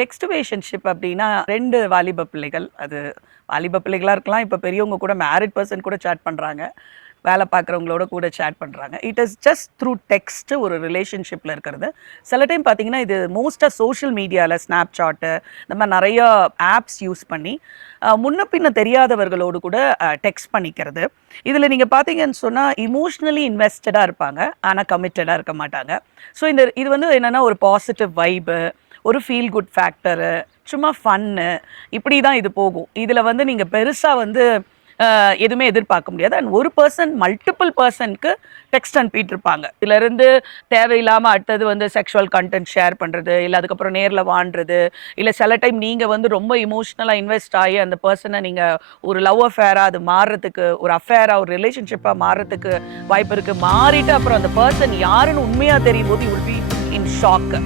Text relationship அப்படின்னா 2 வாலிப பிள்ளைகள். அது வாலிப பிள்ளைகளா இருக்கலாம். இப்ப பெரியவங்க கூட மேரிட் பெர்சன் கூட சாட் பண்றாங்க. வேலை பார்க்குறவங்களோட கூட சாட் பண்றாங்க. It is just through text ஒரு ரிலேஷன்ஷிப்ல இருக்கிறது. சில டைம் பார்த்தீங்கன்னா, இது மோஸ்ட்டா சோஷியல் மீடியால Snapchat இந்த மாரி நெறைய ஆப்ஸ் யூஸ் பண்ணி முன்ன பின்ன தெரியாதவர்களோடு கூட டெக்ஸ்ட் பண்ணிக்கிறது. இதுல நீங்க பார்த்தீங்கன்னு சொன்னா, இமோஷனலி இன்வெஸ்டடா இருப்பாங்க. ஆனா கமிட்டடா இருக்க மாட்டாங்க. ஸோ இது வந்து என்னன்னா ஒரு பாசிட்டிவ் வைபு, ஒரு ஃபீல் குட் ஃபேக்டரு, சும்மா ஃபன்னு இப்படி தான் இது போகும். இதுல வந்து நீங்க பெருசா வந்து எதுவுமே எதிர்பார்க்க முடியாது. அண்ட் ஒரு பெர்சன் மல்டிபிள் பெர்சனுக்கு டெக்ஸ்ட் அனுப்பிட்டு இருப்பாங்க. இதுலேருந்து தேவையில்லாம அடுத்தது வந்து செக்ஷுவல் கண்டென்ட் ஷேர் பண்றது, இல்ல அதுக்கப்புறம் நேர்ல வாண்றது, இல்ல சில டைம் நீங்க வந்து ரொம்ப இமோஷனலா இன்வெஸ்ட் ஆகி அந்த பெர்சனை நீங்க ஒரு லவ் அஃபேரா அது மாறுறதுக்கு, ஒரு அஃபேரா ஒரு ரிலேஷன்ஷிப்பா மாறுறதுக்கு வாய்ப்பு இருக்கு. மாறிட்டு அப்புறம் அந்த பெர்சன் யாருன்னு உண்மையா தெரியும் போது you will be in shock.